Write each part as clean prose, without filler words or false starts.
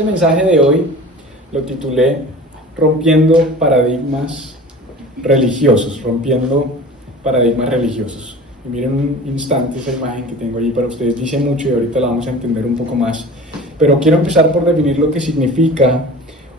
Este mensaje de hoy lo titulé Rompiendo paradigmas religiosos, rompiendo paradigmas religiosos. Y miren un instante esa imagen que tengo allí para ustedes, dice mucho y ahorita la vamos a entender un poco más. Pero quiero empezar por definir lo que significa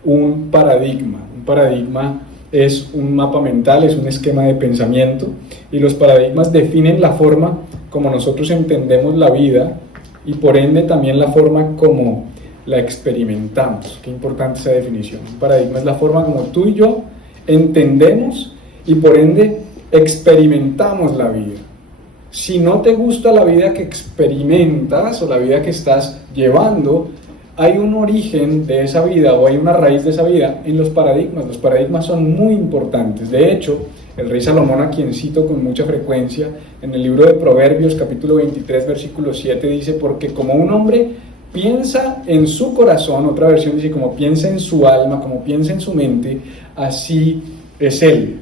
un paradigma. Un paradigma es un mapa mental, es un esquema de pensamiento, y los paradigmas definen la forma como nosotros entendemos la vida y por ende también la forma como la experimentamos. Qué importante esa definición. Un paradigma es la forma como tú y yo entendemos y por ende experimentamos la vida. Si no te gusta la vida que experimentas o la vida que estás llevando, hay un origen de esa vida o hay una raíz de esa vida en los paradigmas. Los paradigmas son muy importantes. De hecho, el rey Salomón, a quien cito con mucha frecuencia, en el libro de Proverbios, capítulo 23, versículo 7, dice: porque como un hombre piensa en su corazón, otra versión dice como piensa en su alma, como piensa en su mente, así es él.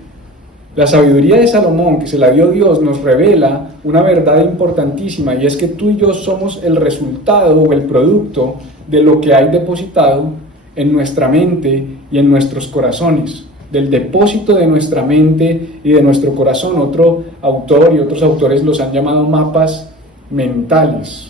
La sabiduría de Salomón, que se la dio Dios, nos revela una verdad importantísima, y es que tú y yo somos el resultado o el producto de lo que hay depositado en nuestra mente y en nuestros corazones, del depósito de nuestra mente y de nuestro corazón. Otro autor y otros autores los han llamado mapas mentales.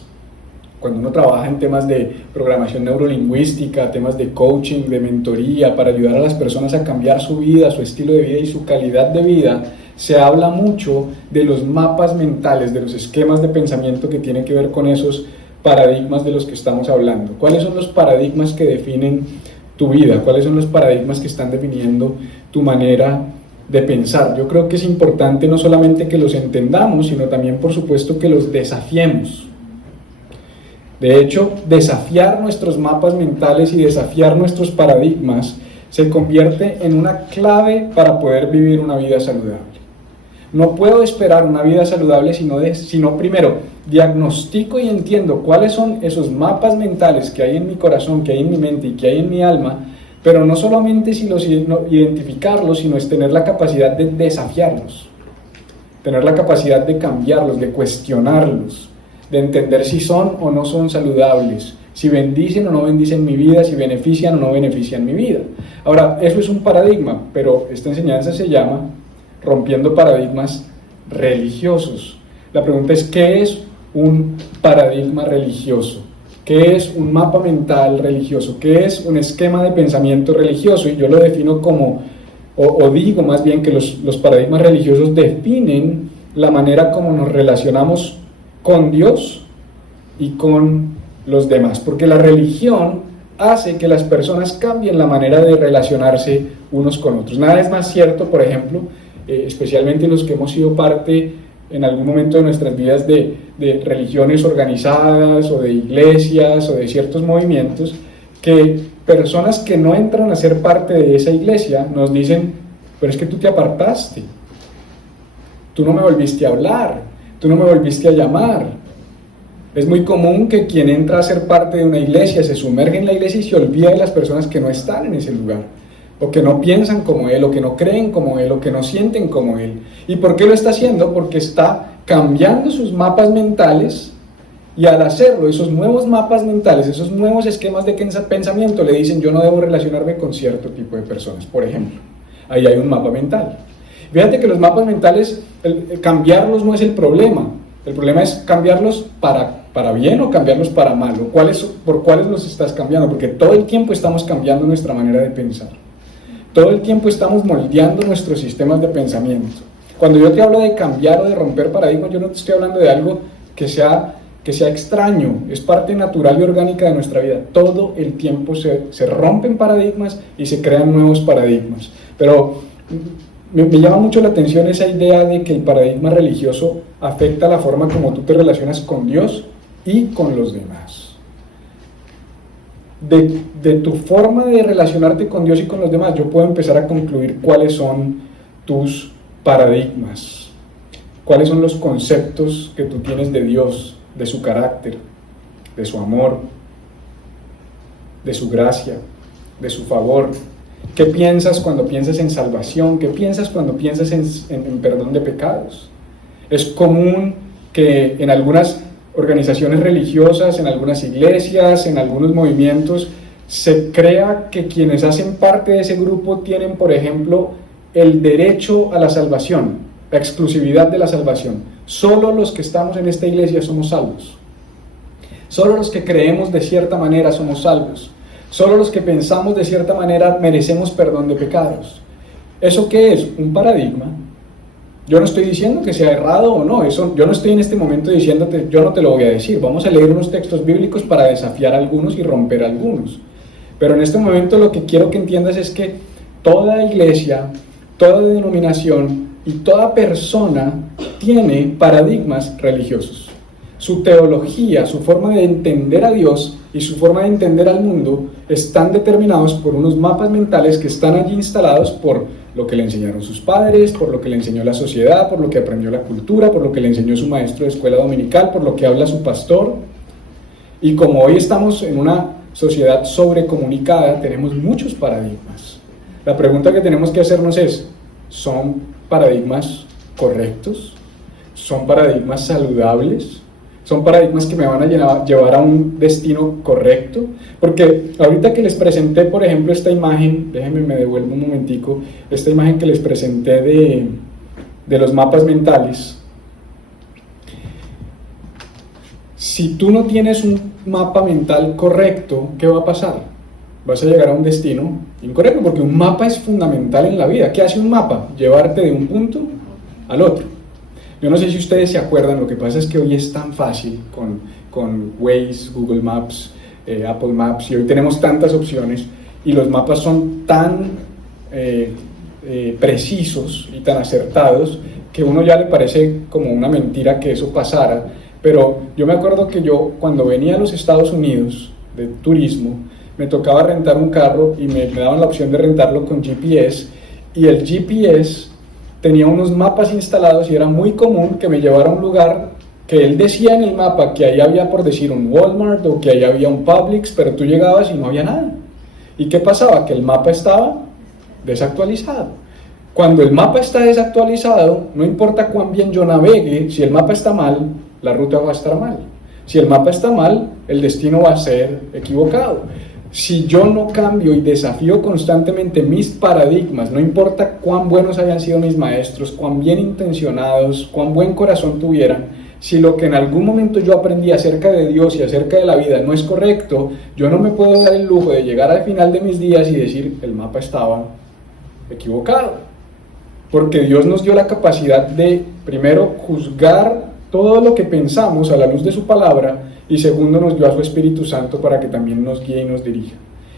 Cuando uno trabaja en temas de programación neurolingüística, temas de coaching, de mentoría, para ayudar a las personas a cambiar su vida, su estilo de vida y su calidad de vida, se habla mucho de los mapas mentales, de los esquemas de pensamiento que tienen que ver con esos paradigmas de los que estamos hablando. ¿Cuáles son los paradigmas que definen tu vida? ¿Cuáles son los paradigmas que están definiendo tu manera de pensar? Yo creo que es importante no solamente que los entendamos, sino también, por supuesto, que los desafiemos. De hecho, desafiar nuestros mapas mentales y desafiar nuestros paradigmas se convierte en una clave para poder vivir una vida saludable. No puedo esperar una vida saludable sino primero diagnostico y entiendo cuáles son esos mapas mentales que hay en mi corazón, que hay en mi mente y que hay en mi alma, pero no solamente identificarlos, sino es tener la capacidad de desafiarlos, tener la capacidad de cambiarlos, de cuestionarlos, de entender si son o no son saludables, si bendicen o no bendicen mi vida, si benefician o no benefician mi vida. Ahora, eso es un paradigma, pero esta enseñanza se llama Rompiendo paradigmas religiosos. La pregunta es: ¿qué es un paradigma religioso? ¿Qué es un mapa mental religioso? ¿Qué es un esquema de pensamiento religioso? Y yo lo defino como, o digo más bien que los paradigmas religiosos definen la manera como nos relacionamos con Dios y con los demás, porque la religión hace que las personas cambien la manera de relacionarse unos con otros. Nada es más cierto, por ejemplo, especialmente los que hemos sido parte en algún momento de nuestras vidas de religiones organizadas o de iglesias o de ciertos movimientos, que personas que no entran a ser parte de esa iglesia nos dicen: pero es que tú te apartaste, tú no me volviste a hablar, tú no me volviste a llamar. Es muy común que quien entra a ser parte de una iglesia se sumerge en la iglesia y se olvida de las personas que no están en ese lugar, o que no piensan como él, o que no creen como él, o que no sienten como él. ¿Y por qué lo está haciendo? Porque está cambiando sus mapas mentales, y al hacerlo, esos nuevos mapas mentales, esos nuevos esquemas de pensamiento le dicen: yo no debo relacionarme con cierto tipo de personas, por ejemplo. Ahí hay un mapa mental. Fíjate que los mapas mentales, cambiarlos no es el problema es cambiarlos para bien o cambiarlos para mal, o por cuáles los estás cambiando, porque todo el tiempo estamos cambiando nuestra manera de pensar, todo el tiempo estamos moldeando nuestros sistemas de pensamiento. Cuando yo te hablo de cambiar o de romper paradigmas, yo no te estoy hablando de algo que sea extraño, es parte natural y orgánica de nuestra vida. Todo el tiempo se rompen paradigmas y se crean nuevos paradigmas, pero me llama mucho la atención esa idea de que el paradigma religioso afecta la forma como tú te relacionas con Dios y con los demás. De tu forma de relacionarte con Dios y con los demás, yo puedo empezar a concluir cuáles son tus paradigmas, cuáles son los conceptos que tú tienes de Dios, de su carácter, de su amor, de su gracia, de su favor. ¿Qué piensas cuando piensas en salvación? ¿Qué piensas cuando piensas en perdón de pecados? Es común que en algunas organizaciones religiosas, en algunas iglesias, en algunos movimientos, se crea que quienes hacen parte de ese grupo tienen, por ejemplo, el derecho a la salvación, la exclusividad de la salvación. Solo los que estamos en esta iglesia somos salvos. Solo los que creemos de cierta manera somos salvos. Solo los que pensamos de cierta manera merecemos perdón de pecados. ¿Eso qué es? Un paradigma. Yo no estoy diciendo que sea errado o no, yo no estoy en este momento diciéndote, yo no te lo voy a decir. Vamos a leer unos textos bíblicos para desafiar algunos y romper algunos. Pero en este momento lo que quiero que entiendas es que toda iglesia, toda denominación y toda persona tiene paradigmas religiosos. Su teología, su forma de entender a Dios y su forma de entender al mundo están determinados por unos mapas mentales que están allí instalados por lo que le enseñaron sus padres, por lo que le enseñó la sociedad, por lo que aprendió la cultura, por lo que le enseñó su maestro de escuela dominical, por lo que habla su pastor. Y como hoy estamos en una sociedad sobrecomunicada, tenemos muchos paradigmas. La pregunta que tenemos que hacernos es, ¿son paradigmas correctos? ¿Son paradigmas saludables? ¿Son paradigmas que me van a llevar a un destino correcto? Porque ahorita que les presenté, por ejemplo, esta imagen, déjenme me devuelvo un momentico, esta imagen que les presenté de los mapas mentales. Si tú no tienes un mapa mental correcto, ¿qué va a pasar? Vas a llegar a un destino incorrecto, porque un mapa es fundamental en la vida. ¿Qué hace un mapa? Llevarte de un punto al otro. Yo no sé si ustedes se acuerdan, lo que pasa es que hoy es tan fácil con Waze, Google Maps, Apple Maps, y hoy tenemos tantas opciones, y los mapas son tan precisos y tan acertados, que a uno ya le parece como una mentira que eso pasara. Pero yo me acuerdo que yo, cuando venía a los Estados Unidos de turismo, me tocaba rentar un carro y me daban la opción de rentarlo con GPS, y el GPS tenía unos mapas instalados y era muy común que me llevara a un lugar que él decía en el mapa que ahí había, por decir, un Walmart o que ahí había un Publix, pero tú llegabas y no había nada. ¿Y qué pasaba? Que el mapa estaba desactualizado. Cuando el mapa está desactualizado, no importa cuán bien yo navegue, si el mapa está mal, la ruta va a estar mal. Si el mapa está mal, el destino va a ser equivocado. Si yo no cambio y desafío constantemente mis paradigmas, no importa cuán buenos hayan sido mis maestros, cuán bien intencionados, cuán buen corazón tuvieran, si lo que en algún momento yo aprendí acerca de Dios y acerca de la vida no es correcto, yo no me puedo dar el lujo de llegar al final de mis días y decir, el mapa estaba equivocado. Porque Dios nos dio la capacidad de, primero, juzgar todo lo que pensamos a la luz de su palabra, y segundo, nos dio a su Espíritu Santo para que también nos guíe y nos dirija.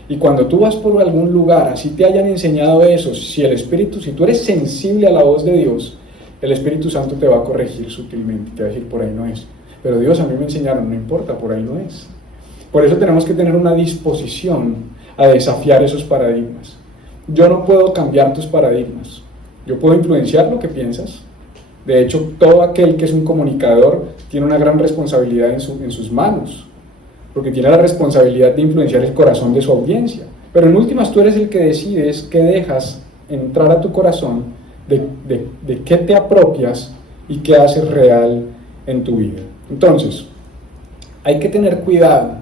Y cuando tú vas por algún lugar, así te hayan enseñado eso, si tú eres sensible a la voz de Dios, el Espíritu Santo te va a corregir sutilmente, te va a decir, por ahí no es. Pero Dios, a mí me enseñaron, no importa, por ahí no es. Por eso tenemos que tener una disposición a desafiar esos paradigmas. Yo no puedo cambiar tus paradigmas, yo puedo influenciar lo que piensas. De hecho, todo aquel que es un comunicador tiene una gran responsabilidad en sus manos, porque tiene la responsabilidad de influenciar el corazón de su audiencia. Pero en últimas tú eres el que decides qué dejas entrar a tu corazón, de qué te apropias y qué haces real en tu vida. Entonces, hay que tener cuidado,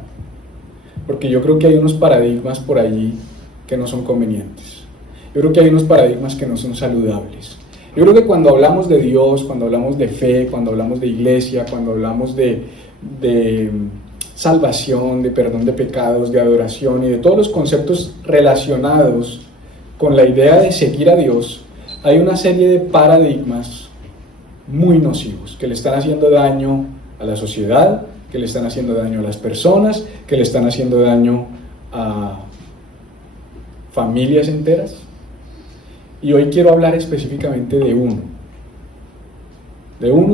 porque yo creo que hay unos paradigmas por allí que no son convenientes. Yo creo que hay unos paradigmas que no son saludables. Yo creo que cuando hablamos de Dios, cuando hablamos de fe, cuando hablamos de iglesia, cuando hablamos de salvación, de perdón de pecados, de adoración y de todos los conceptos relacionados con la idea de seguir a Dios, hay una serie de paradigmas muy nocivos que le están haciendo daño a la sociedad, que le están haciendo daño a las personas, que le están haciendo daño a familias enteras. Y hoy quiero hablar específicamente de uno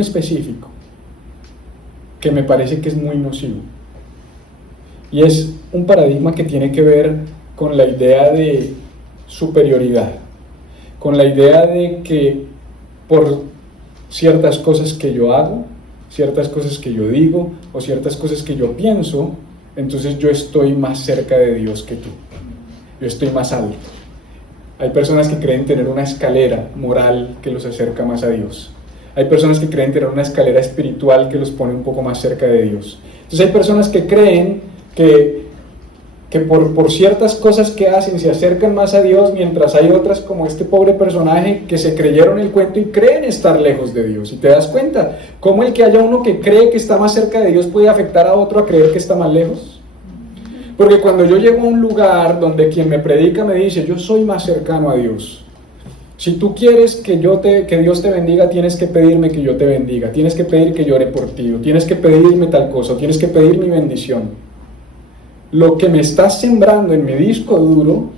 específico, que me parece que es muy nocivo. Y es un paradigma que tiene que ver con la idea de superioridad, con la idea de que por ciertas cosas que yo hago, ciertas cosas que yo digo, o ciertas cosas que yo pienso, entonces yo estoy más cerca de Dios que tú, yo estoy más alto. Hay personas que creen tener una escalera moral que los acerca más a Dios. Hay personas que creen tener una escalera espiritual que los pone un poco más cerca de Dios. Entonces hay personas que creen que que por ciertas cosas que hacen se acercan más a Dios, mientras hay otras como este pobre personaje que se creyeron el cuento y creen estar lejos de Dios. Y te das cuenta cómo el que haya uno que cree que está más cerca de Dios puede afectar a otro a creer que está más lejos. Porque cuando yo llego a un lugar donde quien me predica me dice, yo soy más cercano a Dios. Si tú quieres que Dios te bendiga, tienes que pedirme que yo te bendiga, tienes que pedir que yo ore por ti, o tienes que pedirme tal cosa, o tienes que pedir mi bendición. Lo que me estás sembrando en mi disco duro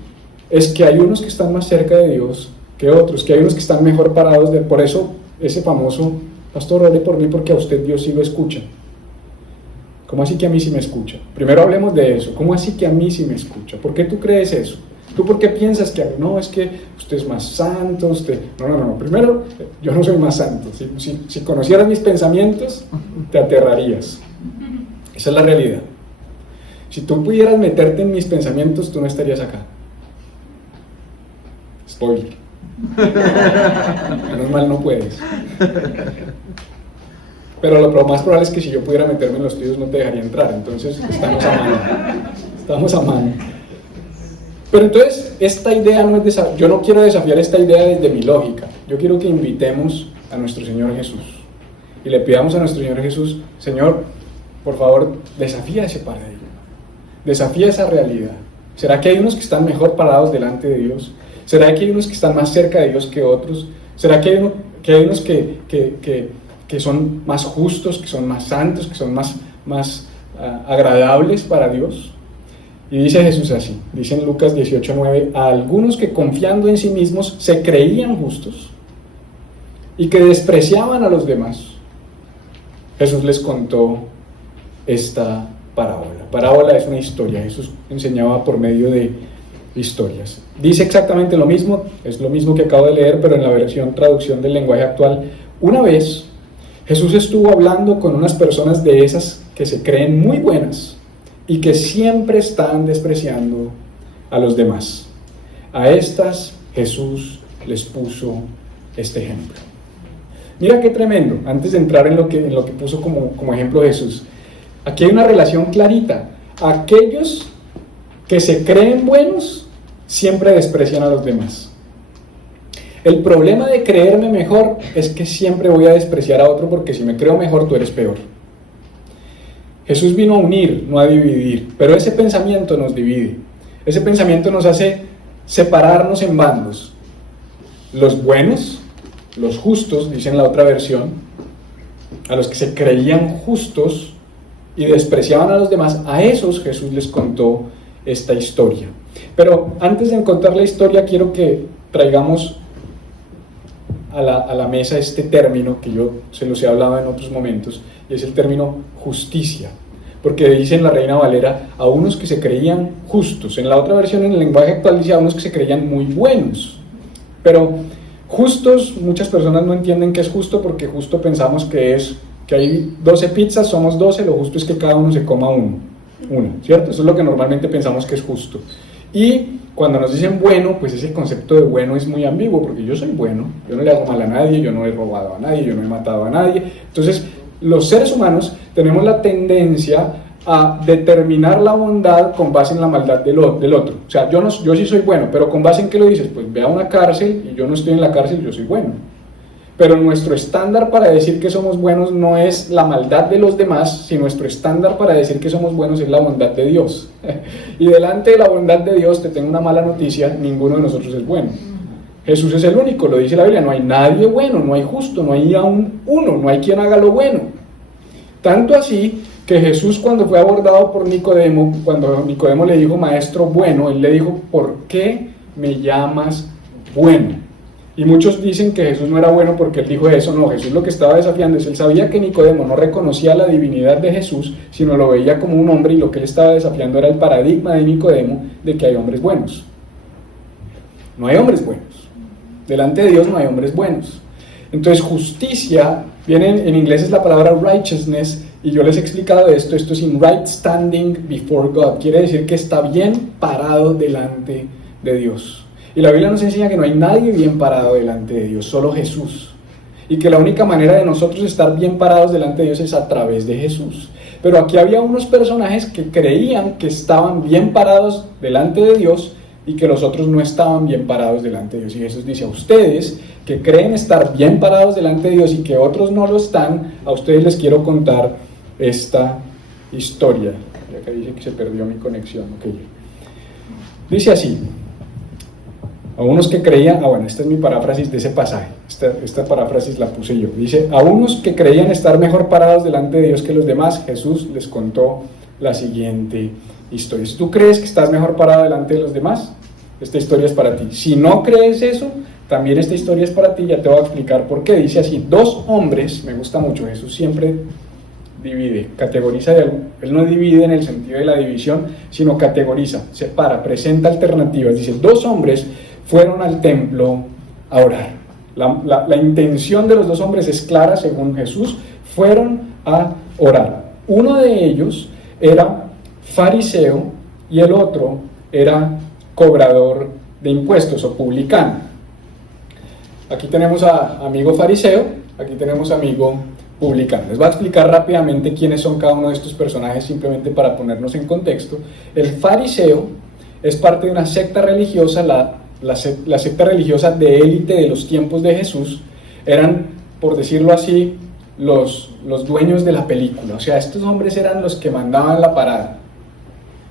es que hay unos que están más cerca de Dios que otros, que hay unos que están mejor parados. Por eso ese famoso, pastor, ore por mí porque a usted Dios sí lo escucha. ¿Cómo así que a mí sí me escucha? Primero hablemos de eso. ¿Cómo así que a mí sí me escucha? ¿Por qué tú crees eso? ¿Tú por qué piensas que no, es que usted es más santo? No. Primero, yo no soy más santo. Si conocieras mis pensamientos, te aterrarías. Esa es la realidad. Si tú pudieras meterte en mis pensamientos, tú no estarías acá. Spoiler. Menos mal no puedes. Pero lo más probable es que si yo pudiera meterme en los tuyos no te dejaría entrar. Entonces estamos a mano. Pero entonces esta idea no es yo no quiero desafiar esta idea desde mi lógica. Yo quiero que invitemos a nuestro Señor Jesús y le pidamos a nuestro Señor Jesús, Señor, por favor, desafía ese paradigma. Desafía esa realidad. ¿Será que hay unos que están mejor parados delante de Dios? ¿Será que hay unos que están más cerca de Dios que otros? ¿Será que hay unos que son más justos, que son más santos, que son más agradables para Dios? Y dice Jesús así, dice en Lucas 18:9, a algunos que confiando en sí mismos se creían justos y que despreciaban a los demás, Jesús les contó esta parábola. Parábola es una historia, Jesús enseñaba por medio de historias. Dice exactamente lo mismo, es lo mismo que acabo de leer, pero en la traducción del lenguaje actual. Una vez, Jesús estuvo hablando con unas personas de esas que se creen muy buenas y que siempre están despreciando a los demás. A estas Jesús les puso este ejemplo. Mira qué tremendo, antes de entrar en lo que puso como ejemplo Jesús. Aquí hay una relación clarita. Aquellos que se creen buenos siempre desprecian a los demás. El problema de creerme mejor es que siempre voy a despreciar a otro porque si me creo mejor tú eres peor. Jesús vino a unir, no a dividir, pero ese pensamiento nos divide. Ese pensamiento nos hace separarnos en bandos. Los buenos, los justos, dice en la otra versión, a los que se creían justos y despreciaban a los demás, a esos Jesús les contó esta historia. Pero antes de contar la historia, quiero que traigamos a la mesa este término que yo se los he hablado en otros momentos, y es el término justicia. Porque dice en la Reina Valera, a unos que se creían justos. En la otra versión, en el lenguaje actual, dice a unos que se creían muy buenos. Pero justos, muchas personas no entienden qué es justo, porque justo pensamos que hay 12 pizzas, somos 12, lo justo es que cada uno se coma una, ¿cierto? Eso es lo que normalmente pensamos que es justo. Y cuando nos dicen bueno, pues ese concepto de bueno es muy ambiguo, porque yo soy bueno, yo no le hago mal a nadie, yo no he robado a nadie, yo no he matado a nadie. Entonces, los seres humanos tenemos la tendencia a determinar la bondad con base en la maldad del otro. O sea, yo sí soy bueno, pero ¿con base en qué lo dices? Pues ve a una cárcel y yo no estoy en la cárcel, yo soy bueno. Pero nuestro estándar para decir que somos buenos no es la maldad de los demás, sino nuestro estándar para decir que somos buenos es la bondad de Dios. Y delante de la bondad de Dios te tengo una mala noticia, ninguno de nosotros es bueno. Jesús es el único, lo dice la Biblia, no hay nadie bueno, no hay justo, no hay aún uno, no hay quien haga lo bueno. Tanto así que Jesús, cuando fue abordado por Nicodemo, cuando Nicodemo le dijo, maestro bueno, él le dijo, ¿por qué me llamas bueno? Y muchos dicen que Jesús no era bueno porque él dijo eso. No, Jesús lo que estaba desafiando es, él sabía que Nicodemo no reconocía la divinidad de Jesús, sino lo veía como un hombre, y lo que él estaba desafiando era el paradigma de Nicodemo de que hay hombres buenos. No hay hombres buenos. Delante de Dios no hay hombres buenos. Entonces justicia, viene en inglés es la palabra righteousness, y yo les he explicado esto es in right standing before God, quiere decir que está bien parado delante de Dios. Y la Biblia nos enseña que no hay nadie bien parado delante de Dios, solo Jesús. y que la única manera de nosotros estar bien parados delante de Dios es a través de Jesús. Pero aquí había unos personajes que creían que estaban bien parados delante de Dios y que los otros no estaban bien parados delante de Dios. Y Jesús dice: a ustedes que creen estar bien parados delante de Dios y que otros no lo están, a ustedes les quiero contar esta historia. Y acá dice que se perdió mi conexión. Okay. Dice así: a unos que creían, bueno, esta es mi paráfrasis de ese pasaje, esta paráfrasis la puse yo. Dice: a unos que creían estar mejor parados delante de Dios que los demás, Jesús les contó la siguiente historia. Si tú crees que estás mejor parado delante de los demás, esta historia es para ti. Si no crees eso, también esta historia es para ti. Ya te voy a explicar por qué. Dice así: dos hombres, me gusta mucho, Jesús siempre divide, categoriza, él no divide en el sentido de la división, sino categoriza, separa, presenta alternativas. Dice: dos hombres fueron al templo a orar. La intención de los dos hombres es clara según Jesús: fueron a orar. Uno de ellos era fariseo y el otro era cobrador de impuestos o publicano. Aquí tenemos a amigo fariseo, aquí tenemos amigo publicano. Les voy a explicar rápidamente quiénes son cada uno de estos personajes, simplemente para ponernos en contexto. El fariseo es parte de una secta religiosa, la secta religiosa de élite de los tiempos de Jesús. Eran, por decirlo así, los dueños de la película. O sea, estos hombres eran los que mandaban la parada.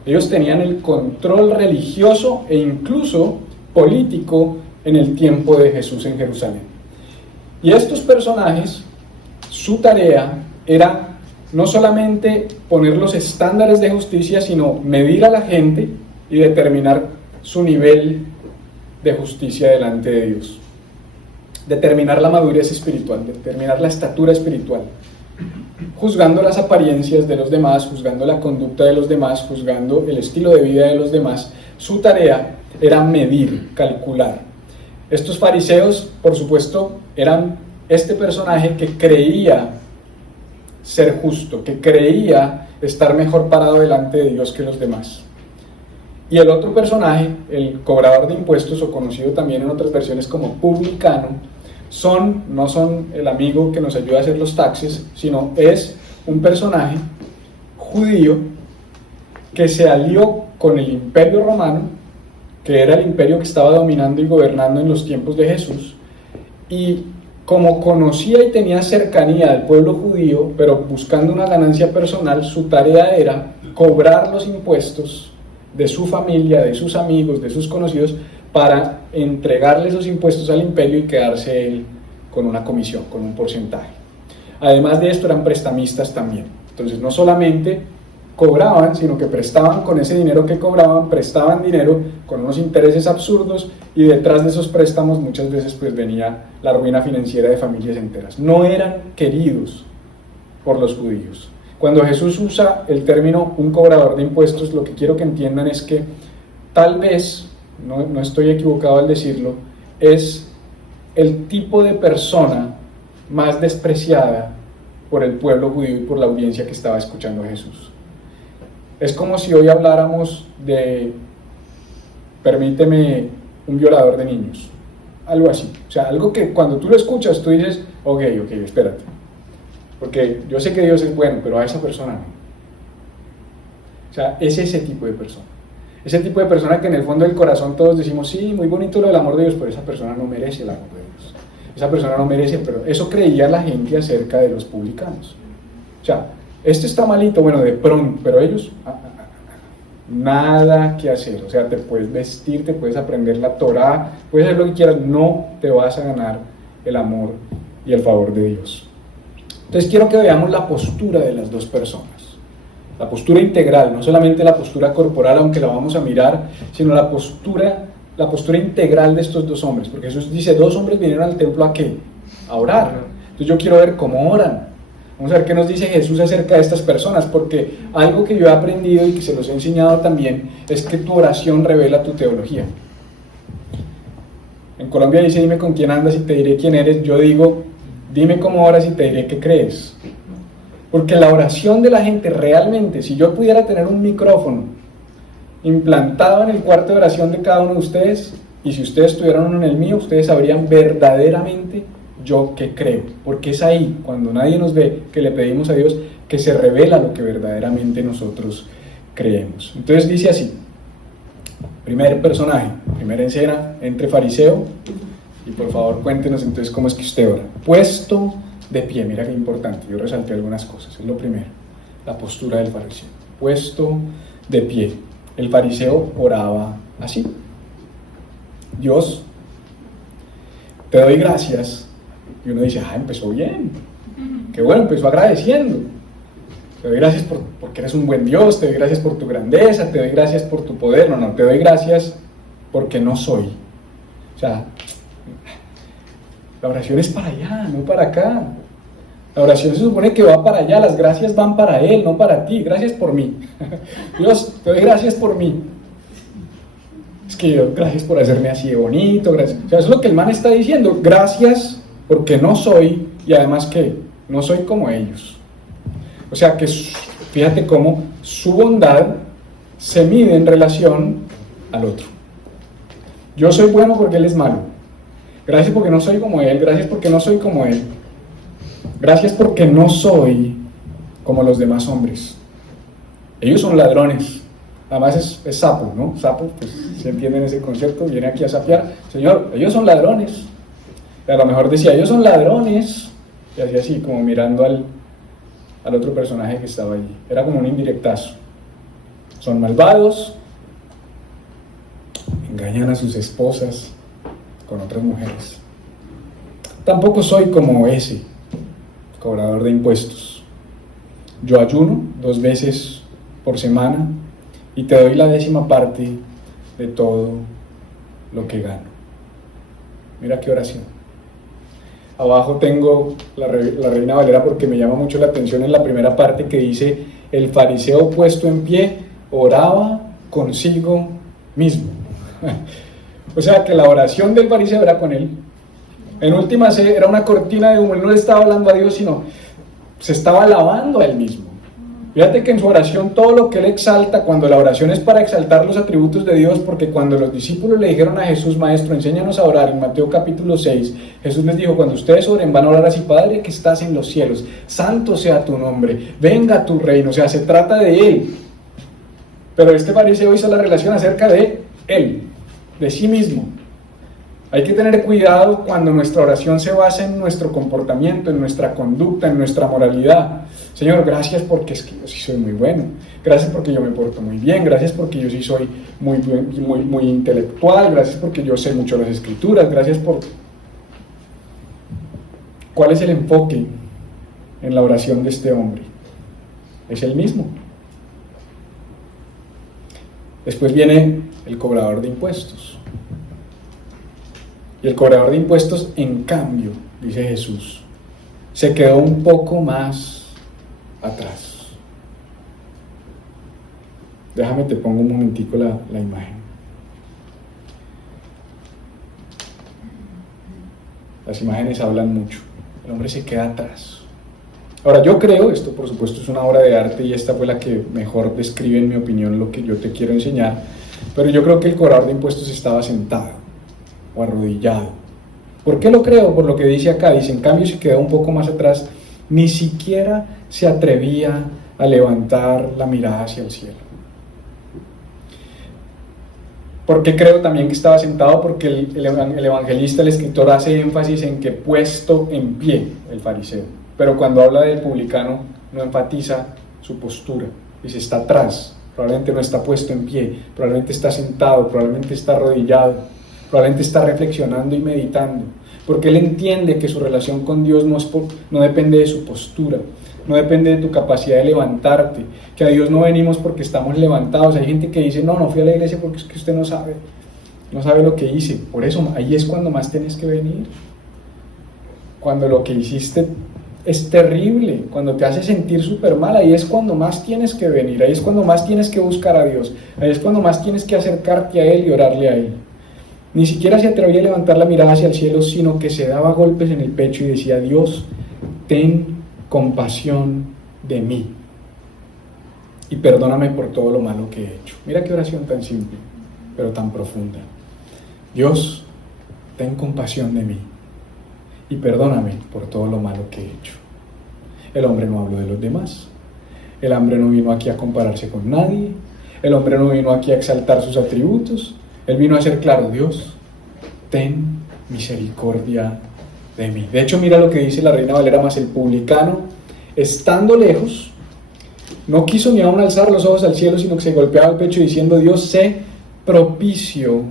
Ellos tenían el control religioso e incluso político en el tiempo de Jesús en Jerusalén. Y estos personajes, su tarea era no solamente poner los estándares de justicia, sino medir a la gente y determinar su nivel de justicia delante de Dios. Determinar la madurez espiritual, determinar la estatura espiritual, juzgando las apariencias de los demás, juzgando la conducta de los demás, juzgando el estilo de vida de los demás. Su tarea era medir, calcular. Estos fariseos, por supuesto, eran este personaje que creía ser justo, que creía estar mejor parado delante de Dios que los demás. Y el otro personaje, el cobrador de impuestos, o conocido también en otras versiones como publicano, no son el amigo que nos ayuda a hacer los taxes, sino es un personaje judío que se alió con el imperio romano, que era el imperio que estaba dominando y gobernando en los tiempos de Jesús, y como conocía y tenía cercanía al pueblo judío, pero buscando una ganancia personal, su tarea era cobrar los impuestos de su familia, de sus amigos, de sus conocidos, para entregarle esos impuestos al imperio y quedarse él con una comisión, con un porcentaje. Además de esto, eran prestamistas también. Entonces, no solamente cobraban, sino que prestaban con ese dinero que cobraban, prestaban dinero con unos intereses absurdos, y detrás de esos préstamos muchas veces pues venía la ruina financiera de familias enteras. No eran queridos por los judíos. Cuando Jesús usa el término un cobrador de impuestos, lo que quiero que entiendan es que tal vez, no estoy equivocado al decirlo, es el tipo de persona más despreciada por el pueblo judío y por la audiencia que estaba escuchando a Jesús. Es como si hoy habláramos de, permíteme, un violador de niños, algo así. O sea, algo que cuando tú lo escuchas tú dices, ok, espérate, porque yo sé que Dios es bueno, pero a esa persona no. O sea, es ese tipo de persona. Ese tipo de persona que en el fondo del corazón todos decimos, sí, muy bonito lo del amor de Dios, pero esa persona no merece el amor de Dios. Esa persona no merece, pero eso creía la gente acerca de los publicanos. O sea, esto está malito, bueno, de pronto, pero ellos, nada que hacer. O sea, te puedes vestir, te puedes aprender la Torá, puedes hacer lo que quieras, no te vas a ganar el amor y el favor de Dios. Entonces quiero que veamos la postura de las dos personas. La postura integral, no solamente la postura corporal, aunque la vamos a mirar, sino la postura integral de estos dos hombres, porque Jesús dice, dos hombres vinieron al templo ¿a qué? A orar. Entonces yo quiero ver cómo oran. Vamos a ver qué nos dice Jesús acerca de estas personas, porque algo que yo he aprendido y que se los he enseñado también, es que tu oración revela tu teología. En Colombia dice, dime con quién andas y te diré quién eres. Yo digo, dime cómo oras y te diré qué crees. Porque la oración de la gente realmente, si yo pudiera tener un micrófono implantado en el cuarto de oración de cada uno de ustedes, y si ustedes tuvieran uno en el mío, ustedes sabrían verdaderamente yo qué creo, porque es ahí, cuando nadie nos ve, que le pedimos a Dios, que se revela lo que verdaderamente nosotros creemos. Entonces dice así, primer personaje, primera escena, entre fariseo, y por favor cuéntenos entonces cómo es que usted ora. Puesto de pie, mira qué importante, yo resalté algunas cosas, es lo primero, la postura del fariseo. Puesto de pie, el fariseo oraba así: Dios, te doy gracias. Y uno dice, empezó bien, qué bueno, empezó agradeciendo. Te doy gracias porque eres un buen Dios, te doy gracias por tu grandeza, te doy gracias por tu poder. No, te doy gracias porque no soy. O sea, la oración es para allá, no para acá. La oración se supone que va para allá, las gracias van para Él, no para ti. Gracias por mí. Dios, te doy gracias por mí. Es que Dios, gracias por hacerme así de bonito, gracias. O sea, eso es lo que el man está diciendo. Gracias porque no soy, y además que no soy como ellos. O sea que fíjate cómo su bondad se mide en relación al otro. Yo soy bueno porque Él es malo. Gracias porque no soy como Él. Gracias porque no soy como Él. Gracias porque no soy como los demás hombres. Ellos son ladrones. Además es sapo, ¿no? Sapo, pues si entienden ese concepto, viene aquí a sapear. Señor, ellos son ladrones. Y a lo mejor decía, ellos son ladrones. Y hacía así, como mirando al otro personaje que estaba allí. Era como un indirectazo. Son malvados, engañan a sus esposas con otras mujeres. Tampoco soy como ese cobrador de impuestos. Yo ayuno 2 veces por semana y te doy la 10ª parte de todo lo que gano. Mira qué oración. Abajo tengo la Reina Valera porque me llama mucho la atención en la primera parte que dice: el fariseo puesto en pie oraba consigo mismo. O sea que la oración del fariseo era con él. En últimas era una cortina de humo, él no le estaba hablando a Dios, sino se estaba alabando a él mismo. Fíjate que en su oración todo lo que él exalta, cuando la oración es para exaltar los atributos de Dios, porque cuando los discípulos le dijeron a Jesús, Maestro, enséñanos a orar, en Mateo capítulo 6, Jesús les dijo, cuando ustedes oren van a orar así: Padre que estás en los cielos, santo sea tu nombre, venga tu reino. O sea, se trata de Él. Pero este fariseo hizo la relación acerca de Él, de sí mismo. Hay que tener cuidado cuando nuestra oración se basa en nuestro comportamiento, en nuestra conducta, en nuestra moralidad. Señor, gracias porque es que yo sí soy muy bueno. Gracias porque yo me porto muy bien. Gracias porque yo sí soy muy intelectual. Gracias porque yo sé mucho las escrituras. Gracias por... ¿Cuál es el enfoque en la oración de este hombre? Es el mismo. Después viene el cobrador de impuestos. Y el cobrador de impuestos, en cambio, dice Jesús, se quedó un poco más atrás. Déjame te pongo un momentico la imagen. Las imágenes hablan mucho. El hombre se queda atrás. Ahora yo creo, esto por supuesto es una obra de arte y esta fue la que mejor describe en mi opinión lo que yo te quiero enseñar, pero yo creo que el cobrador de impuestos estaba sentado o arrodillado. ¿Por qué lo creo? Por lo que dice acá, dice, en cambio se quedó un poco más atrás, ni siquiera se atrevía a levantar la mirada hacia el cielo. ¿Por qué creo también que estaba sentado? Porque el evangelista, el escritor, hace énfasis en que puesto en pie el fariseo, pero cuando habla del publicano no enfatiza su postura, dice está atrás, probablemente no está puesto en pie, probablemente está sentado, probablemente está arrodillado, probablemente está reflexionando y meditando, porque él entiende que su relación con Dios no depende de su postura, no depende de tu capacidad de levantarte, que a Dios no venimos porque estamos levantados. Hay gente que dice, no fui a la iglesia porque es que usted no sabe lo que hice. Por eso, ahí es cuando más tienes que venir, cuando lo que hiciste es terrible, cuando te hace sentir súper mal, ahí es cuando más tienes que venir, ahí es cuando más tienes que buscar a Dios, ahí es cuando más tienes que acercarte a Él y orarle a Él. Ni siquiera se atrevía a levantar la mirada hacia el cielo, sino que se daba golpes en el pecho y decía, Dios, ten compasión de mí y perdóname por todo lo malo que he hecho. Mira qué oración tan simple, pero tan profunda. Dios, ten compasión de mí y perdóname por todo lo malo que he hecho. El hombre no habló de los demás. El hombre no vino aquí a compararse con nadie. El hombre no vino aquí a exaltar sus atributos. Él vino a ser claro: Dios, ten misericordia de mí. De hecho, mira lo que dice la Reina Valera: mas el publicano, estando lejos, no quiso ni aún alzar los ojos al cielo, sino que se golpeaba el pecho diciendo: Dios, sé propicio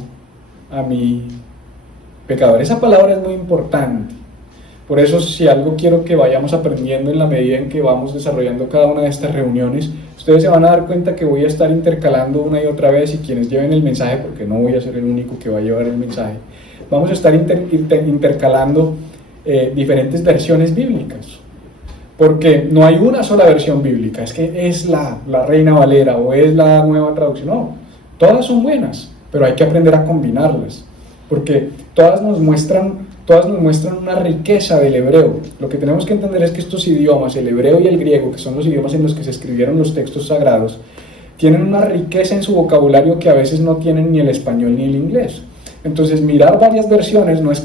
a mi pecador. Esa palabra es muy importante. Por eso, si algo quiero que vayamos aprendiendo en la medida en que vamos desarrollando cada una de estas reuniones, ustedes se van a dar cuenta que voy a estar intercalando una y otra vez, y quienes lleven el mensaje, porque no voy a ser el único que va a llevar el mensaje, vamos a estar intercalando diferentes versiones bíblicas, porque no hay una sola versión bíblica, es que es la Reina Valera o es la Nueva Traducción. No, todas son buenas, pero hay que aprender a combinarlas, porque todas nos muestran una riqueza del hebreo. Lo que tenemos que entender es que estos idiomas, el hebreo y el griego, que son los idiomas en los que se escribieron los textos sagrados, tienen una riqueza en su vocabulario que a veces no tienen ni el español ni el inglés. Entonces, mirar varias versiones no es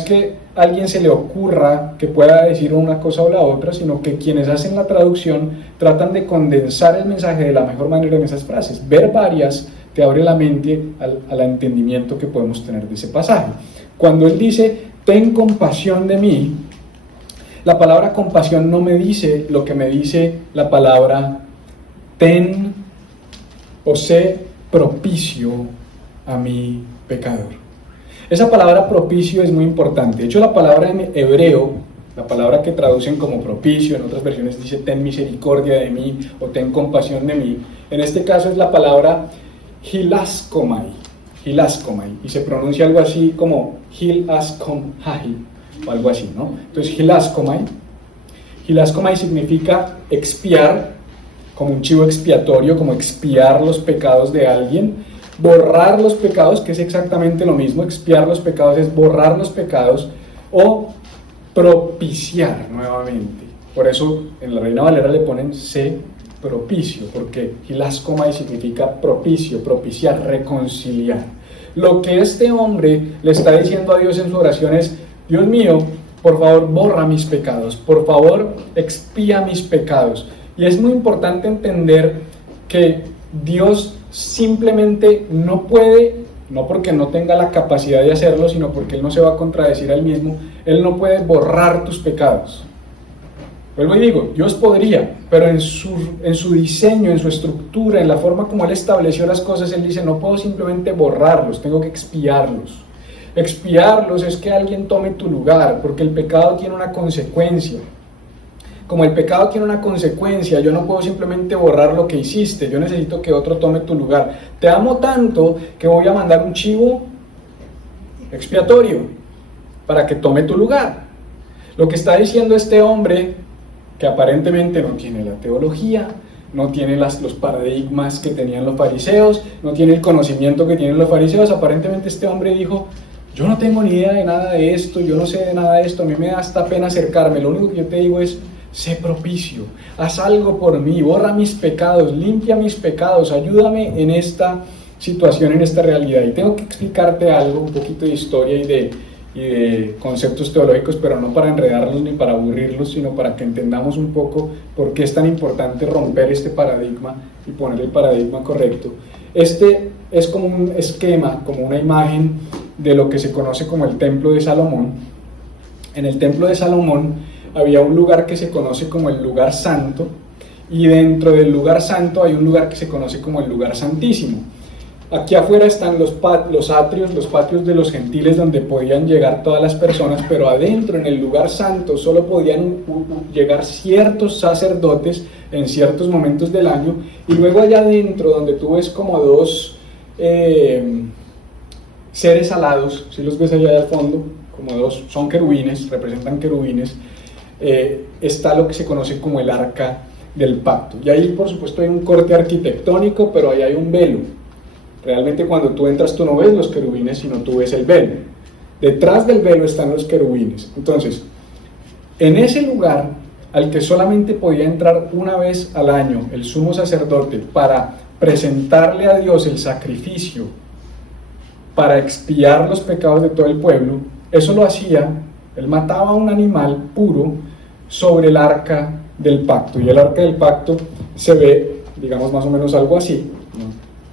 que a alguien se le ocurra que pueda decir una cosa o la otra, sino que quienes hacen la traducción tratan de condensar el mensaje de la mejor manera en esas frases. Ver varias te abre la mente al entendimiento que podemos tener de ese pasaje. Cuando él dice: ten compasión de mí, la palabra compasión no me dice lo que me dice la palabra ten o sé propicio a mi pecador. Esa palabra propicio es muy importante. De hecho, la palabra en hebreo, la palabra que traducen como propicio, en otras versiones dice ten misericordia de mí o ten compasión de mí. En este caso es la palabra hilaskomai, y se pronuncia algo así como hilaskomai o algo así, ¿no? Entonces hilaskomai significa expiar, como un chivo expiatorio, como expiar los pecados de alguien. Borrar los pecados, que es exactamente lo mismo. Expiar los pecados es borrar los pecados, o propiciar nuevamente. Por eso en la Reina Valera le ponen sé propicio, porque hilaskomai significa propicio, propiciar, reconciliar. Lo que este hombre le está diciendo a Dios en su oración es: Dios mío, por favor, borra mis pecados, por favor, expía mis pecados. Y es muy importante entender que Dios simplemente no puede, no porque no tenga la capacidad de hacerlo, sino porque Él no se va a contradecir a Él mismo. Él no puede borrar tus pecados. Vuelvo y digo, Dios podría, pero en su diseño, en su estructura, en la forma como Él estableció las cosas, Él dice: no puedo simplemente borrarlos, tengo que expiarlos. Expiarlos es que alguien tome tu lugar, porque el pecado tiene una consecuencia. Como el pecado tiene una consecuencia, yo no puedo simplemente borrar lo que hiciste, yo necesito que otro tome tu lugar. Te amo tanto que voy a mandar un chivo expiatorio para que tome tu lugar. Lo que está diciendo este hombre, que aparentemente no tiene la teología, no tiene los paradigmas que tenían los fariseos, no tiene el conocimiento que tienen los fariseos, aparentemente este hombre dijo: yo no tengo ni idea de nada de esto, yo no sé de nada de esto, a mí me da hasta pena acercarme, lo único que yo te digo es: sé propicio, haz algo por mí, borra mis pecados, limpia mis pecados, ayúdame en esta situación, en esta realidad. Y tengo que explicarte algo, un poquito de historia y de conceptos teológicos, pero no para enredarlos ni para aburrirlos, sino para que entendamos un poco por qué es tan importante romper este paradigma y poner el paradigma correcto. Este es como un esquema, como una imagen de lo que se conoce como el Templo de Salomón. En el Templo de Salomón había un lugar que se conoce como el lugar santo, y dentro del lugar santo hay un lugar que se conoce como el lugar santísimo. Aquí afuera están los patios de los gentiles, donde podían llegar todas las personas, pero adentro, en el lugar santo, solo podían llegar ciertos sacerdotes en ciertos momentos del año. Y luego allá adentro, donde tú ves como dos seres alados, si los ves allá al fondo, como dos, son querubines, representan querubines, está lo que se conoce como el arca del pacto. Y ahí, por supuesto, hay un corte arquitectónico, pero ahí hay un velo. Realmente cuando tú entras tú no ves los querubines, sino tú ves el velo. Detrás del velo están los querubines. Entonces, en ese lugar al que solamente podía entrar una vez al año el sumo sacerdote para presentarle a Dios el sacrificio para expiar los pecados de todo el pueblo, eso lo hacía Él mataba a un animal puro sobre el arca del pacto. Y el arca del pacto se ve, digamos, más o menos algo así, ¿no?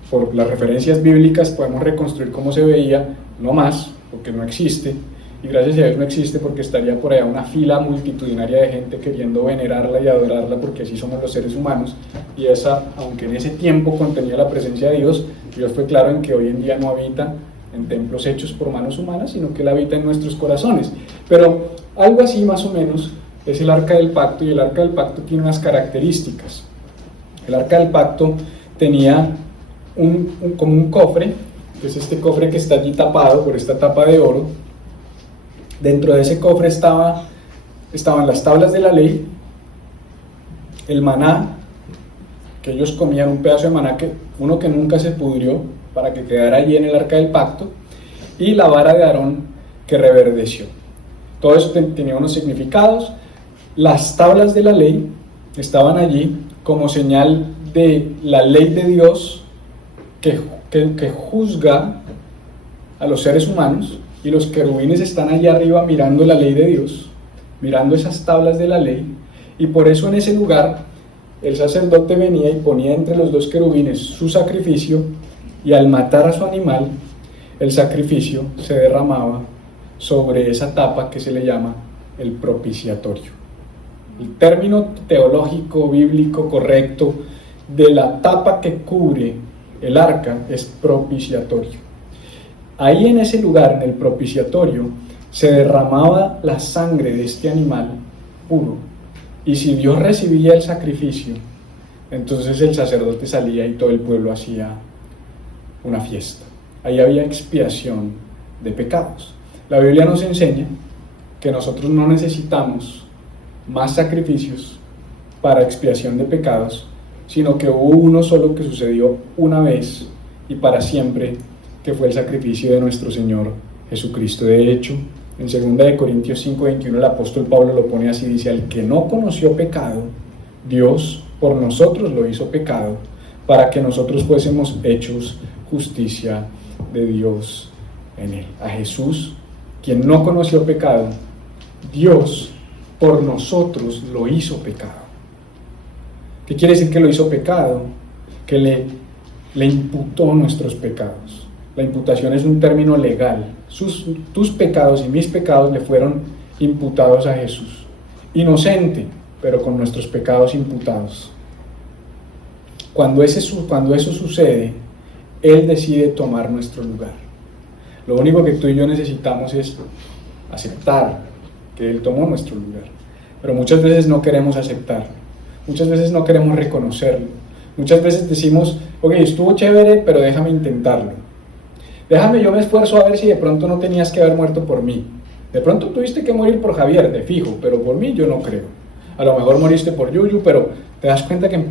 Por las referencias bíblicas podemos reconstruir cómo se veía, no más, porque no existe. Y gracias a Dios no existe, porque estaría por allá una fila multitudinaria de gente queriendo venerarla y adorarla, porque así somos los seres humanos. Y esa, aunque en ese tiempo contenía la presencia de Dios, Dios fue claro en que hoy en día no habita en templos hechos por manos humanas, sino que Él habita en nuestros corazones. Pero algo así más o menos es el arca del pacto, y el arca del pacto tiene unas características. El arca del pacto tenía como un cofre, que es este cofre que está allí tapado por esta tapa de oro. Dentro de ese cofre estaban las tablas de la ley, el maná, que ellos comían un pedazo de maná, uno que nunca se pudrió, para que quedara allí en el arca del pacto, y la vara de Aarón que reverdeció. Todo eso tenía unos significados. Las tablas de la ley estaban allí como señal de la ley de Dios que juzga a los seres humanos, y los querubines están allá arriba mirando la ley de Dios, mirando esas tablas de la ley, y por eso en ese lugar el sacerdote venía y ponía entre los dos querubines su sacrificio, y al matar a su animal, el sacrificio se derramaba sobre esa tapa que se le llama el propiciatorio. El término teológico, bíblico, correcto de la tapa que cubre el arca es propiciatorio. Ahí en ese lugar, en el propiciatorio, se derramaba la sangre de este animal puro. Y si Dios recibía el sacrificio, entonces el sacerdote salía y todo el pueblo hacía una fiesta. Ahí había expiación de pecados. La Biblia nos enseña que nosotros no necesitamos más sacrificios para expiación de pecados, sino que hubo uno solo que sucedió una vez y para siempre, que fue el sacrificio de nuestro Señor Jesucristo. De hecho, en 2 Corintios 5:21 el apóstol Pablo lo pone así, dice: al que no conoció pecado, Dios por nosotros lo hizo pecado, para que nosotros fuésemos hechos justicia de Dios en él. A Jesús, quien no conoció pecado, Dios por nosotros lo hizo pecado. ¿Qué quiere decir que lo hizo pecado? Que le imputó nuestros pecados. La imputación es un término legal. Tus pecados y mis pecados le fueron imputados a Jesús. Inocente, pero con nuestros pecados imputados. Cuando eso sucede, Él decide tomar nuestro lugar. Lo único que tú y yo necesitamos es aceptar que Él tomó nuestro lugar. Pero muchas veces no queremos aceptarlo. Muchas veces no queremos reconocerlo. Muchas veces decimos: ok, estuvo chévere, pero déjame intentarlo. Déjame, yo me esfuerzo a ver si de pronto no tenías que haber muerto por mí. De pronto tuviste que morir por Javier, de fijo, pero por mí yo no creo. A lo mejor moriste por Yuyu, pero te das cuenta que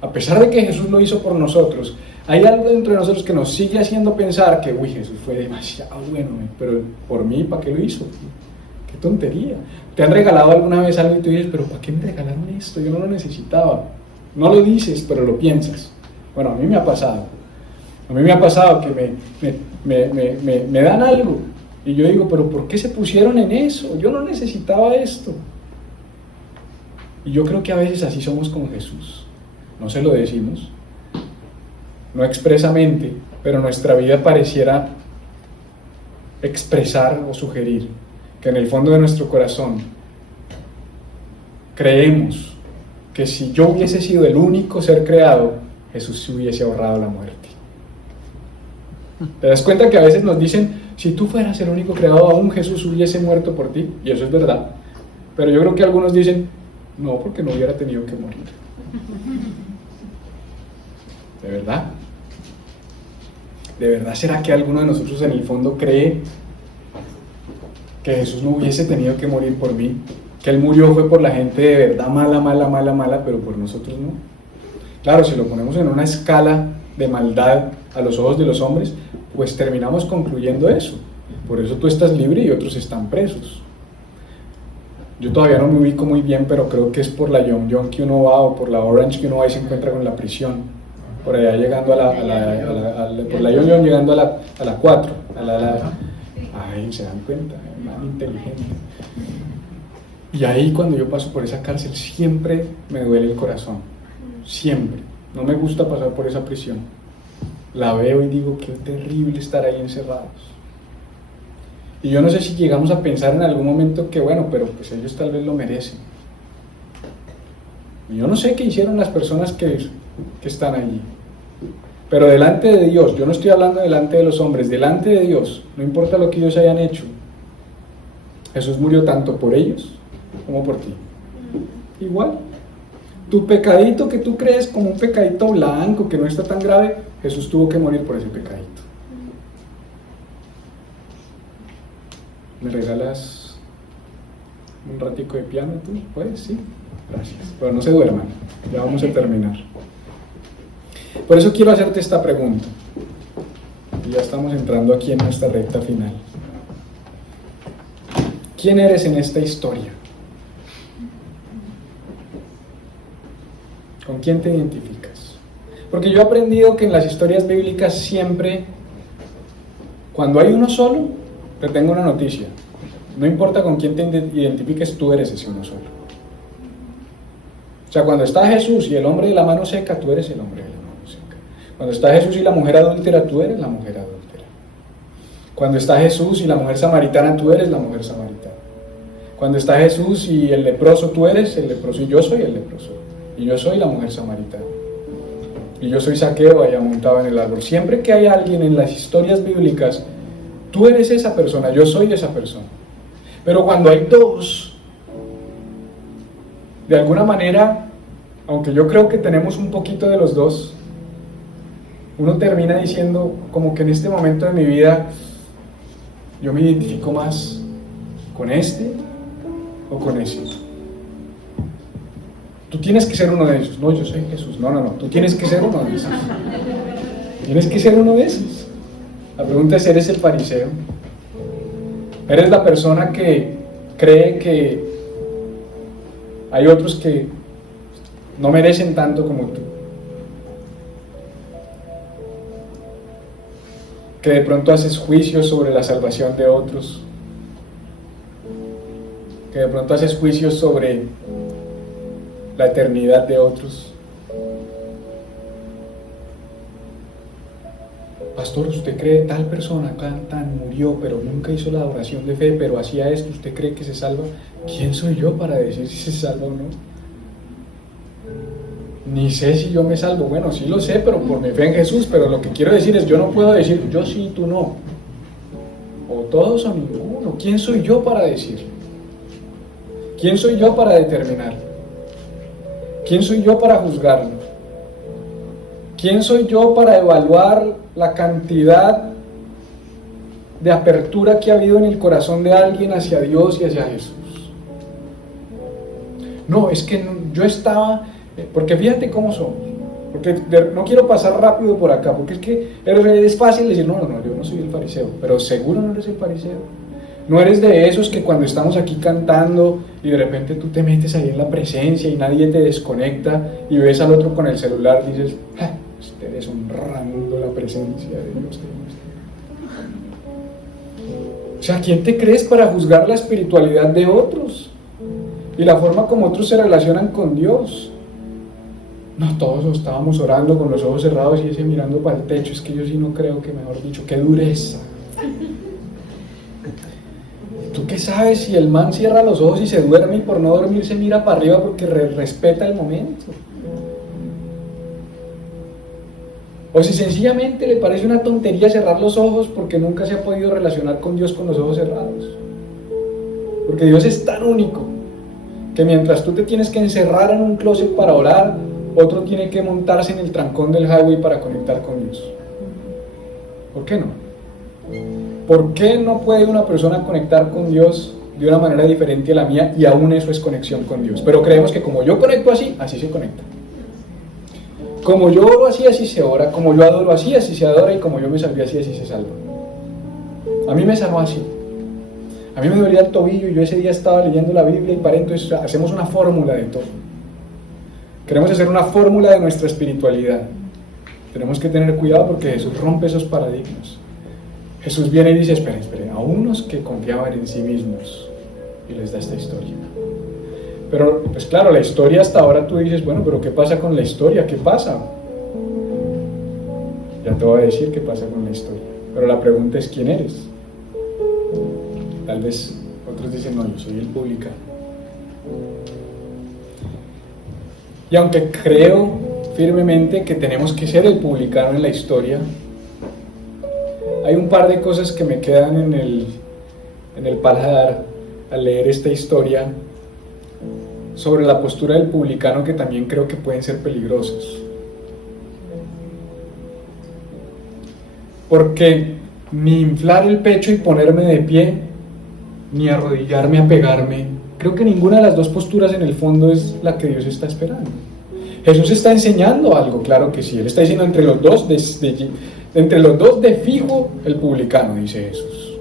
a pesar de que Jesús lo hizo por nosotros, hay algo dentro de nosotros que nos sigue haciendo pensar que, uy, Jesús fue demasiado bueno, pero por mí, ¿para qué lo hizo? ¡Qué tontería! ¿Te han regalado alguna vez algo y tú dices: pero ¿para qué me regalaron esto? Yo no lo necesitaba. No lo dices, pero lo piensas. Bueno, a mí me ha pasado. A mí me ha pasado que me dan algo y yo digo: pero ¿por qué se pusieron en eso? Yo no necesitaba esto. Y yo creo que a veces así somos con Jesús. No se lo decimos, no expresamente, pero nuestra vida pareciera expresar o sugerir que en el fondo de nuestro corazón creemos que si yo hubiese sido el único ser creado, Jesús se hubiese ahorrado la muerte. ¿Te das cuenta que a veces nos dicen: si tú fueras el único creado, aún Jesús hubiese muerto por ti? Y eso es verdad. Pero yo creo que algunos dicen: no, porque no hubiera tenido que morir. ¿De verdad? ¿De verdad será que alguno de nosotros en el fondo cree que Jesús no hubiese tenido que morir por mí? Que Él murió fue por la gente de verdad mala, pero por nosotros no. Claro, si lo ponemos en una escala de maldad a los ojos de los hombres, pues terminamos concluyendo eso. Por eso tú estás libre y otros están presos. Yo todavía no me ubico muy bien, pero creo que es por la John John que uno va, o por la Orange que uno va y se encuentra con la prisión. Por allá llegando por la John John llegando a la 4. Ay, se dan cuenta, hermano inteligente. Y ahí cuando yo paso por esa cárcel siempre me duele el corazón, siempre. No me gusta pasar por esa prisión. La veo y digo, qué terrible estar ahí encerrados. Y yo no sé si llegamos a pensar en algún momento que bueno, pero pues ellos tal vez lo merecen. Y yo no sé qué hicieron las personas que están allí. Pero delante de Dios, yo no estoy hablando delante de los hombres, delante de Dios, no importa lo que ellos hayan hecho, Jesús murió tanto por ellos como por ti. Igual, tu pecadito que tú crees como un pecadito blanco, que no está tan grave, Jesús tuvo que morir por ese pecadito. ¿Me regalas un ratico de piano tú? ¿Puedes? Sí, gracias. Pero no se duerman, ya vamos a terminar. Por eso quiero hacerte esta pregunta. Y ya estamos entrando aquí en nuestra recta final. ¿Quién eres en esta historia? ¿Con quién te identificas? Porque yo he aprendido que en las historias bíblicas siempre, cuando hay uno solo, te tengo una noticia. No importa con quién te identifiques, tú eres ese uno solo. O sea, cuando está Jesús y el hombre de la mano seca, tú eres el hombre de la mano seca. Cuando está Jesús y la mujer adúltera, tú eres la mujer adúltera. Cuando está Jesús y la mujer samaritana, tú eres la mujer samaritana. Cuando está Jesús y el leproso, tú eres el leproso y yo soy el leproso. Y yo soy la mujer samaritana. Y yo soy Zaqueo allá montado en el árbol. Siempre que hay alguien en las historias bíblicas, tú eres esa persona, yo soy esa persona. Pero cuando hay dos, de alguna manera, aunque yo creo que tenemos un poquito de los dos, uno termina diciendo como que en este momento de mi vida yo me identifico más con este o con ese. Tú tienes que ser uno de esos. No, yo soy Jesús. No, tú tienes que ser uno de esos. Tienes que ser uno de esos. La pregunta es, ¿eres el fariseo? ¿Eres la persona que cree que hay otros que no merecen tanto como tú? Que de pronto haces juicios sobre la salvación de otros. Que de pronto haces juicios sobre la eternidad de otros. Pastor, ¿usted cree tal persona tan murió, pero nunca hizo la oración de fe, pero hacía esto? ¿Usted cree que se salva? ¿Quién soy yo para decir si se salva o no? Ni sé si yo me salvo. Bueno, sí lo sé, pero por mi fe en Jesús. Pero lo que quiero decir es, yo no puedo decir yo sí, tú no. O todos o ninguno. ¿Quién soy yo para decir? ¿Quién soy yo para determinar? ¿Quién soy yo para juzgarlo? ¿Quién soy yo para evaluar la cantidad de apertura que ha habido en el corazón de alguien hacia Dios y hacia Jesús? No, es que yo estaba, porque fíjate cómo somos, porque no quiero pasar rápido por acá, porque es que es fácil decir, no, yo no soy el fariseo, pero seguro no eres el fariseo. No eres de esos que cuando estamos aquí cantando y de repente tú te metes ahí en la presencia y nadie te desconecta y ves al otro con el celular y dices, esté deshonrando la presencia de Dios. O sea, ¿quién te crees para juzgar la espiritualidad de otros y la forma como otros se relacionan con Dios? No, todos estábamos orando con los ojos cerrados y ese mirando para el techo. Es que yo sí no creo que, mejor dicho, qué dureza. ¿Tú qué sabes si el man cierra los ojos y se duerme y por no dormir se mira para arriba porque respeta el momento? O si sencillamente le parece una tontería cerrar los ojos porque nunca se ha podido relacionar con Dios con los ojos cerrados. Porque Dios es tan único que mientras tú te tienes que encerrar en un closet para orar, otro tiene que montarse en el trancón del highway para conectar con Dios. ¿Por qué no? ¿Por qué no puede una persona conectar con Dios de una manera diferente a la mía y aún eso es conexión con Dios? Pero creemos que como yo conecto así, así se conecta. Como yo oro así, así se ora. Como yo adoro así, así se adora. Y como yo me salvé así, así se salva. A mí me sanó así. A mí me dolía el tobillo y yo ese día estaba leyendo la Biblia y para entonces hacemos una fórmula de todo. Queremos hacer una fórmula de nuestra espiritualidad. Tenemos que tener cuidado porque Jesús rompe esos paradigmas. Jesús viene y dice, esperen, a unos que confiaban en sí mismos, y les da esta historia. Pero, pues claro, la historia hasta ahora tú dices, bueno, pero ¿qué pasa con la historia? ¿Qué pasa? Ya te voy a decir qué pasa con la historia. Pero la pregunta es, ¿quién eres? Tal vez otros dicen, no, yo soy el publicano. Y aunque creo firmemente que tenemos que ser el publicano en la historia, hay un par de cosas que me quedan en el paladar al leer esta historia sobre la postura del publicano que también creo que pueden ser peligrosas. Porque ni inflar el pecho y ponerme de pie, ni arrodillarme a pegarme, creo que ninguna de las dos posturas en el fondo es la que Dios está esperando. Jesús está enseñando algo, claro que sí. Él está diciendo entre los dos de fijo el publicano, dice Jesús.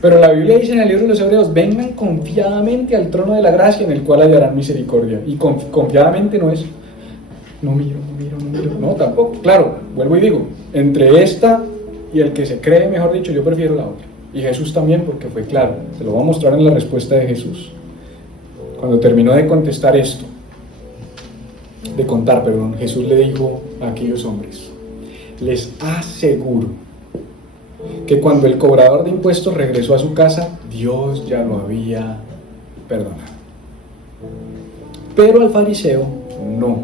Pero la Biblia dice en el libro de los Hebreos, vengan confiadamente al trono de la gracia en el cual hallarán misericordia. Y confiadamente no es, no miro, no, tampoco. Claro, vuelvo y digo, entre esta y el que se cree, mejor dicho, yo prefiero la otra. Y Jesús también, porque fue claro. Se lo voy a mostrar en la respuesta de Jesús. Cuando terminó de contestar esto, Jesús le dijo a aquellos hombres, les aseguro que cuando el cobrador de impuestos regresó a su casa, Dios ya lo había perdonado. Pero al fariseo no.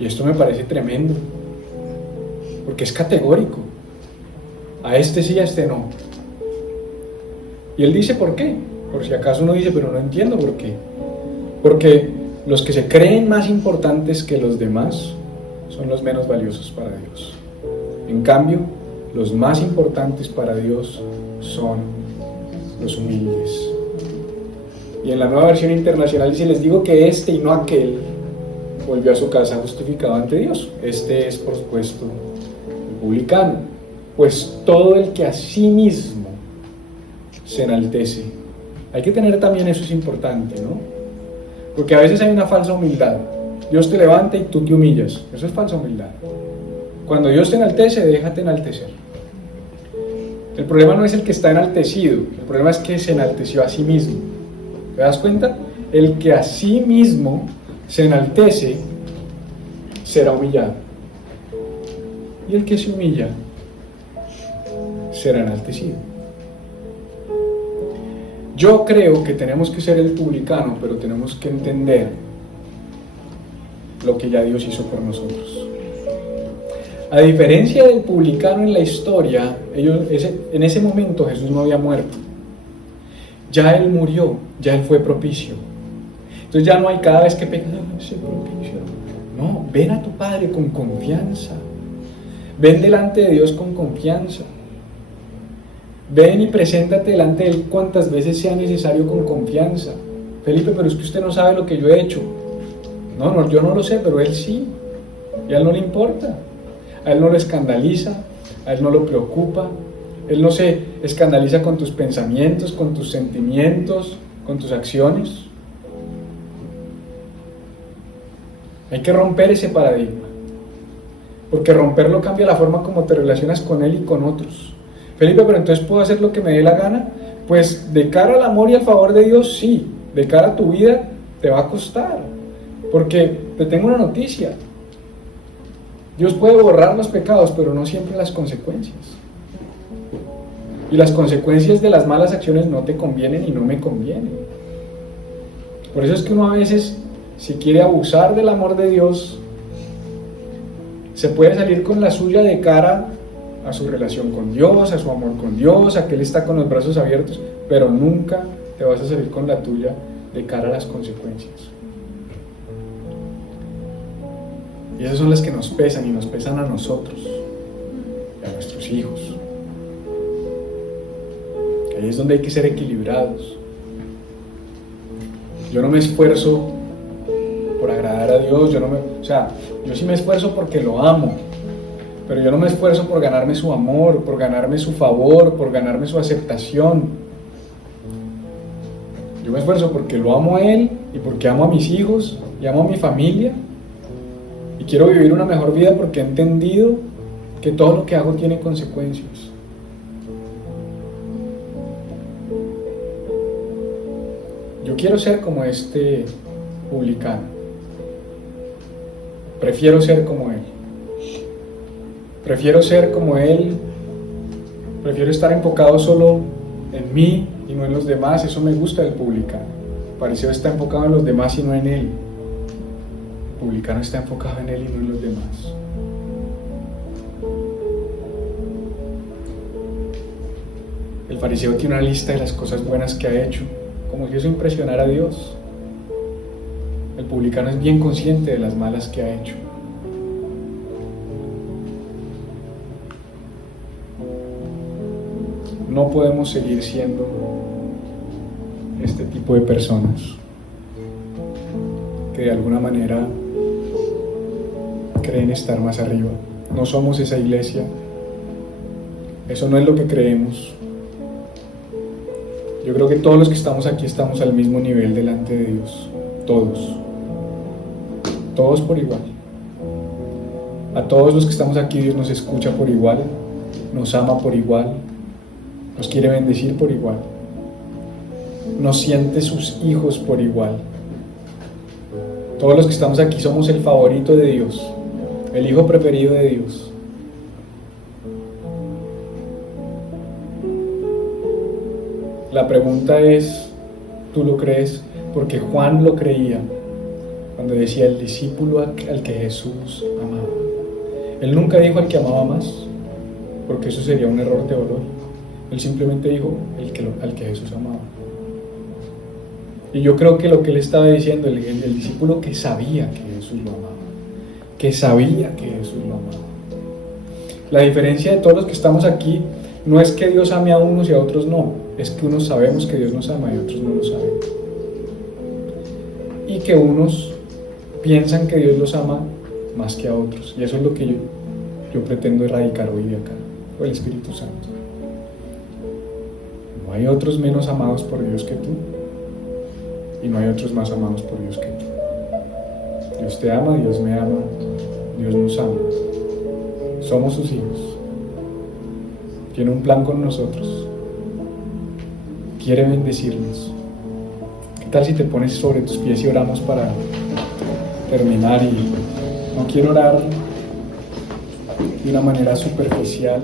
Y esto me parece tremendo, porque es categórico. A este sí, a este no. Y él dice, ¿por qué? Por si acaso uno dice, pero no entiendo por qué. Porque los que se creen más importantes que los demás son los menos valiosos para Dios. En cambio, los más importantes para Dios son los humildes. Y en la Nueva Versión Internacional dice, les digo que este y no aquel volvió a su casa justificado ante Dios. Este es, por supuesto, el publicano. Pues todo el que a sí mismo se enaltece. Hay que tener también, eso es importante, ¿no? Porque a veces hay una falsa humildad. Dios te levanta y tú te humillas. Eso es falsa humildad. Cuando Dios te enaltece, déjate enaltecer. El problema no es el que está enaltecido, el problema es que se enalteció a sí mismo. ¿Te das cuenta? El que a sí mismo se enaltece será humillado. Y el que se humilla será enaltecido. Yo creo que tenemos que ser el publicano, pero tenemos que entender lo que ya Dios hizo por nosotros. A diferencia del publicano en la historia, en ese momento Jesús no había muerto. Ya Él murió, ya Él fue propicio. Entonces ya no hay cada vez que pecas, ese propicio. No, ven a tu Padre con confianza. Ven delante de Dios con confianza. Ven y preséntate delante de Él cuantas veces sea necesario con confianza. Felipe, pero es que usted no sabe lo que yo he hecho. No, yo no lo sé, pero Él sí. Y a Él no le importa. A Él no lo escandaliza, a Él no lo preocupa. Él no se escandaliza con tus pensamientos, con tus sentimientos, con tus acciones. Hay que romper ese paradigma. Porque romperlo cambia la forma como te relacionas con Él y con otros. Felipe, pero entonces ¿puedo hacer lo que me dé la gana? Pues de cara al amor y al favor de Dios, sí. De cara a tu vida, te va a costar. Porque te tengo una noticia. Dios puede borrar los pecados, pero no siempre las consecuencias. Y las consecuencias de las malas acciones no te convienen y no me convienen. Por eso es que uno a veces, si quiere abusar del amor de Dios, se puede salir con la suya de cara a su relación con Dios, a su amor con Dios, a que Él está con los brazos abiertos, pero nunca te vas a salir con la tuya de cara a las consecuencias. Y esas son las que nos pesan y nos pesan a nosotros y a nuestros hijos. Ahí es donde hay que ser equilibrados. Yo no me esfuerzo por agradar a Dios, yo sí me esfuerzo porque lo amo, pero yo no me esfuerzo por ganarme su amor, por ganarme su favor, por ganarme su aceptación. Yo me esfuerzo porque lo amo a Él y porque amo a mis hijos y amo a mi familia y quiero vivir una mejor vida porque he entendido que todo lo que hago tiene consecuencias. Yo quiero ser como este publicano. Prefiero ser como él. Prefiero ser como él. Prefiero estar enfocado solo en mí y no en los demás. Eso me gusta del publicano. El fariseo está enfocado en los demás y no en él. El publicano está enfocado en él y no en los demás. El fariseo tiene una lista de las cosas buenas que ha hecho, como si eso impresionara a Dios. El publicano es bien consciente de las malas que ha hecho. No podemos seguir siendo este tipo de personas que de alguna manera creen estar más arriba. No somos esa iglesia. Eso no es lo que creemos. Yo creo que todos los que estamos aquí estamos al mismo nivel delante de Dios. Todos. Todos por igual. A todos los que estamos aquí Dios nos escucha por igual, nos ama por igual, nos quiere bendecir por igual, nos siente sus hijos por igual. Todos los que estamos aquí somos el favorito de Dios, el hijo preferido de Dios. La pregunta es, ¿tú lo crees? Porque Juan lo creía cuando decía el discípulo al que Jesús amaba. Él nunca dijo al que amaba más, porque eso sería un error teológico. Él simplemente dijo al que Jesús amaba. Y yo creo que lo que él estaba diciendo, el discípulo que sabía que Jesús lo amaba, que sabía que Jesús lo amaba. La diferencia de todos los que estamos aquí no es que Dios ame a unos y a otros no, es que unos sabemos que Dios nos ama y otros no lo saben. Y que unos piensan que Dios los ama más que a otros. Y eso es lo que yo pretendo erradicar hoy de acá, por el Espíritu Santo. No hay otros menos amados por Dios que tú, y no hay otros más amados por Dios que tú. Dios te ama, Dios me ama, Dios nos ama. Somos sus hijos. Tiene un plan con nosotros. Quiere bendecirnos. ¿Qué tal si te pones sobre tus pies y oramos para terminar? Y no quiero orar de una manera superficial.